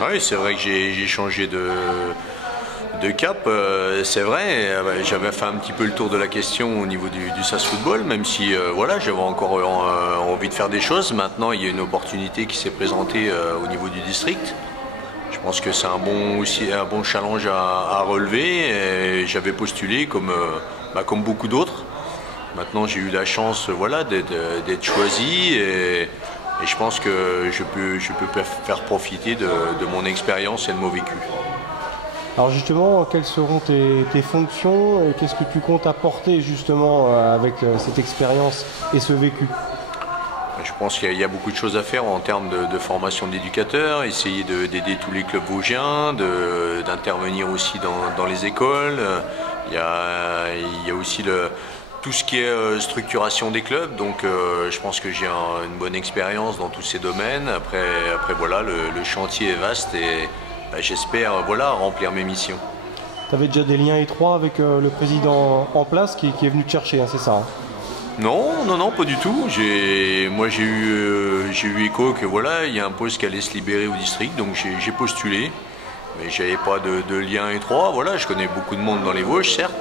Oui, c'est vrai que j'ai changé de cap, c'est vrai. J'avais fait un petit peu le tour de la question au niveau du SAS Football, même si voilà, j'avais encore envie de faire des choses. Maintenant, il y a une opportunité qui s'est présentée au niveau du district. Je pense que c'est un bon challenge à relever. J'avais postulé comme beaucoup d'autres. Maintenant, j'ai eu la chance voilà, d'être choisi et je pense que je peux faire profiter de mon expérience et de mon vécu. Alors justement, quelles seront tes fonctions et qu'est-ce que tu comptes apporter justement avec cette expérience et ce vécu? Je pense qu'il y a beaucoup de choses à faire en termes de formation d'éducateurs, essayer d'aider tous les clubs vosgiens, d'intervenir aussi dans les écoles. Il y a aussi tout ce qui est structuration des clubs, donc je pense que j'ai une bonne expérience dans tous ces domaines. Après voilà, le chantier est vaste et j'espère voilà, remplir mes missions. Tu avais déjà des liens étroits avec le président en place qui est venu te chercher, hein, c'est ça, hein? Non, pas du tout. Moi j'ai eu écho que voilà, il y a un poste qui allait se libérer au district, donc j'ai postulé. Mais j'avais pas de lien étroit. Voilà, je connais beaucoup de monde dans les Vosges, certes,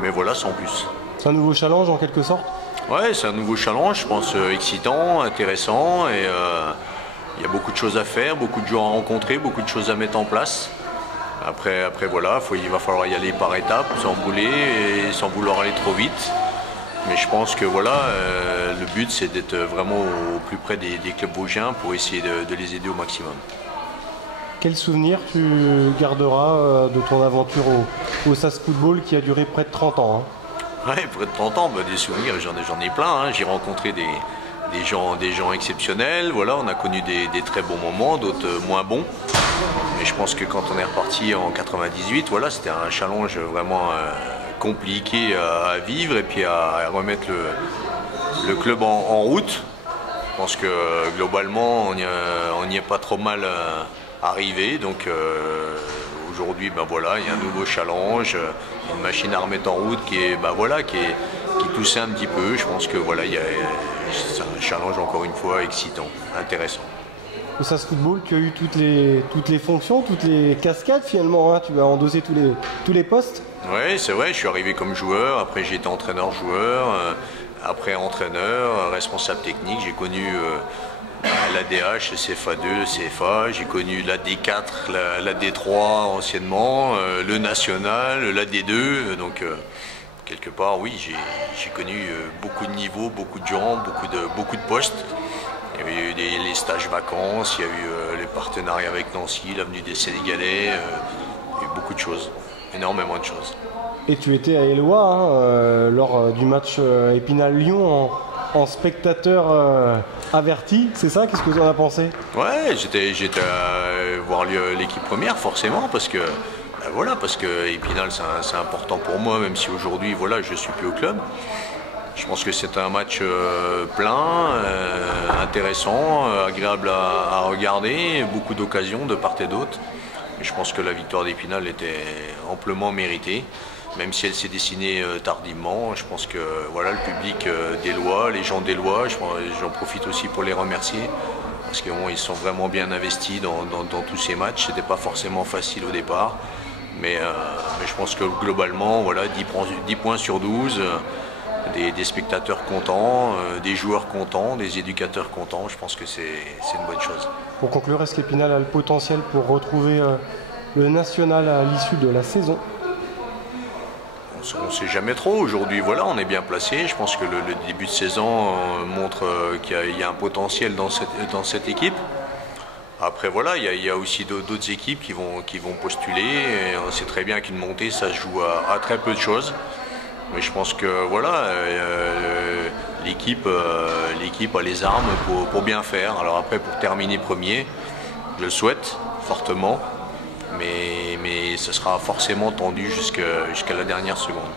mais voilà, sans plus. C'est un nouveau challenge en quelque sorte? Ouais, c'est un nouveau challenge, je pense, excitant, intéressant, et il y a beaucoup de choses à faire, beaucoup de gens à rencontrer, beaucoup de choses à mettre en place. Après voilà, il va falloir y aller par étapes, sans brûler et sans vouloir aller trop vite. Mais je pense que voilà, le but c'est d'être vraiment au plus près des clubs vosgiens pour essayer de les aider au maximum. Quel souvenir tu garderas de ton aventure au SAS Football qui a duré près de 30 ans, hein? Ouais, près de 30 ans, des souvenirs, j'en ai plein. Hein. J'ai rencontré des gens exceptionnels. Voilà, on a connu des très bons moments, d'autres moins bons. Mais je pense que quand on est reparti en 98, voilà, c'était un challenge vraiment compliqué à vivre et puis à remettre le club en route. Je pense que globalement, on n'y est pas trop mal arrivé. Donc aujourd'hui, voilà, il y a un nouveau challenge, une machine à remettre en route qui toussait un petit peu. Je pense que voilà, c'est un challenge encore une fois excitant, intéressant. Au SAS Football, tu as eu toutes les fonctions, toutes les cascades finalement, hein. Tu as endossé tous les postes. Oui, c'est vrai, je suis arrivé comme joueur, après j'ai été entraîneur-joueur, après entraîneur, responsable technique, j'ai connu l'ADH, le CFA2, le CFA, j'ai connu la D4, la D3 anciennement, le national, la D2, donc quelque part oui, j'ai connu beaucoup de niveaux, beaucoup de gens, beaucoup de postes. Il y avait eu les stages vacances, il y a eu les partenariats avec Nancy, l'avenue des Sénégalais, il y a eu beaucoup de choses, énormément de choses. Et tu étais à Éloie hein, lors du match Épinal-Lyon en spectateur averti, c'est ça? Qu'est-ce que tu en as pensé? Ouais, j'étais à voir l'équipe première forcément parce que voilà, parce que Épinal c'est important pour moi, même si aujourd'hui voilà, je suis plus au club. Je pense que c'est un match plein, intéressant, agréable à regarder, beaucoup d'occasions de part et d'autre. Je pense que la victoire d'Épinal était amplement méritée, même si elle s'est dessinée tardivement. Je pense que voilà, le public d'Éloie, les gens d'Éloie, j'en profite aussi pour les remercier, parce qu'ils sont vraiment bien investis dans tous ces matchs. C'était pas forcément facile au départ, mais je pense que globalement, voilà, 10 points sur 12. Des spectateurs contents, des joueurs contents, des éducateurs contents, je pense que c'est une bonne chose. Pour conclure, est-ce qu'Épinal a le potentiel pour retrouver le national à l'issue de la saison? On ne sait jamais trop. Aujourd'hui, voilà, on est bien placé. Je pense que le début de saison montre qu'il y a un potentiel dans cette équipe. Après, voilà, il y a aussi d'autres équipes qui vont postuler. Et on sait très bien qu'une montée, ça se joue à très peu de choses. Mais je pense que voilà, l'équipe a les armes pour bien faire. Alors après, pour terminer premier, je le souhaite fortement, mais ce sera forcément tendu jusqu'à la dernière seconde.